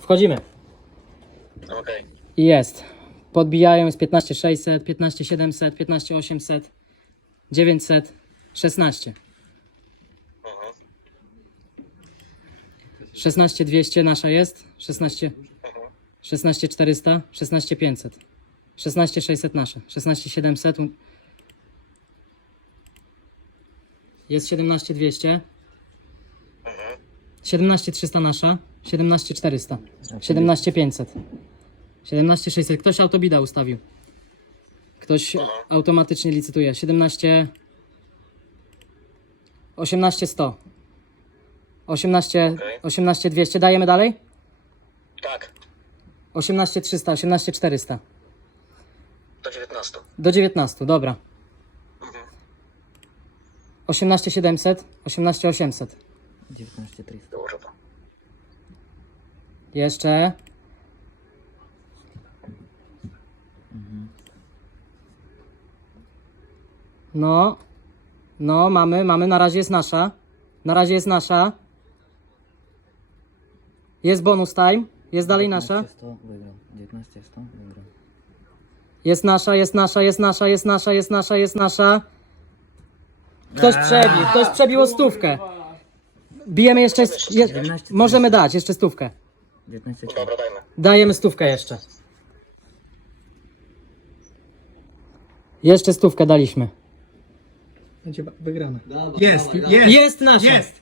Wchodzimy. Okej. I jest. Podbijają jest 15600, 15700, 15800, 900, 16. Mhm. 16200 nasza jest, 16 Mhm. 16400, 16500, 16600 nasze, 16700 u- jest 17200, Mhm. 17300 nasza, 17400, 17500, 17600. Ktoś autobida ustawił. Ktoś automatycznie licytuje. 17 18100. 18 Okej. 18200 dajemy dalej? Tak. 18300, 18400. Do 19. Do 19, dobra. Mhm. 18700, 18800. 19 300. Dołożę to. Jeszcze. No. No, mamy, mamy. Na razie jest nasza. Na razie jest nasza. Jest bonus time. Jest dalej nasza. 19 100 wygrał. 19 100 wygrał. Jest nasza, jest nasza, jest nasza, jest nasza, jest nasza, jest nasza. Ktoś przebił, ktoś przebił o stówkę. Bijemy jeszcze. Je, możemy dać jeszcze stówkę. 19 Dobra, dajmy. Dajemy stówkę jeszcze. Jeszcze stówkę daliśmy. Będzie wygrane. Jest, jest, Jest nasza. jest.